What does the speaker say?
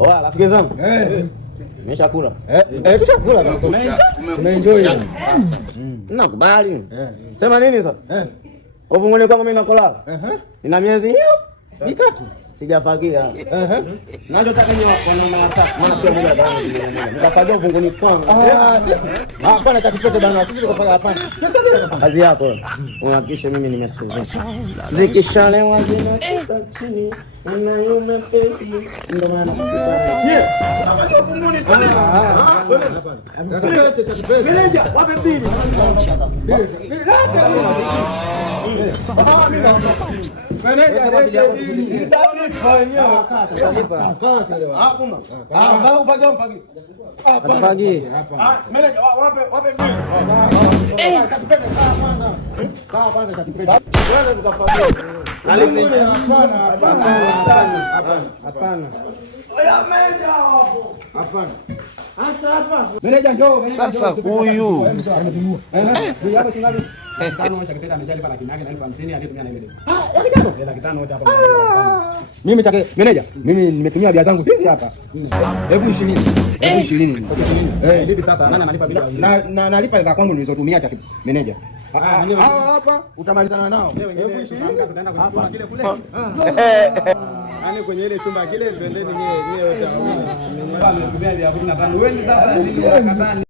Oa, rafiki zangu. Nimeshakula. Tushakula kaka. Tumeenjoy. Nakubali. Sema nini sasa? Uvunguni kwangu mimi nakola. Nina miezi hiyo mitatu sijafagia. Nachotaka ni wana watatu. Maana pia moja bana. Nikafagia uvunguni kwangu. Hapana takipete bana. Sisi tukafaga hapana. Kazi yako. Unahakikisha mimi nimesuzika. Zikishalewa jina chini. Unayuma pesi. Ndio maana nakusikia. Meneja, wape mbili. Meneja, sasa huyu mimi take meneja, mimi nimetumia bia zangu hizi hapa 20,000. Hivi sasa nani analipa bila? Na nalipa za kwangu nilizotumia cha meneja. Hawa hapa utamalizana nao 20,000 tutaenda kuchukua kile kule. Yaani kwenye ile chumba kile twendeni nyewe wote. Wewe sasa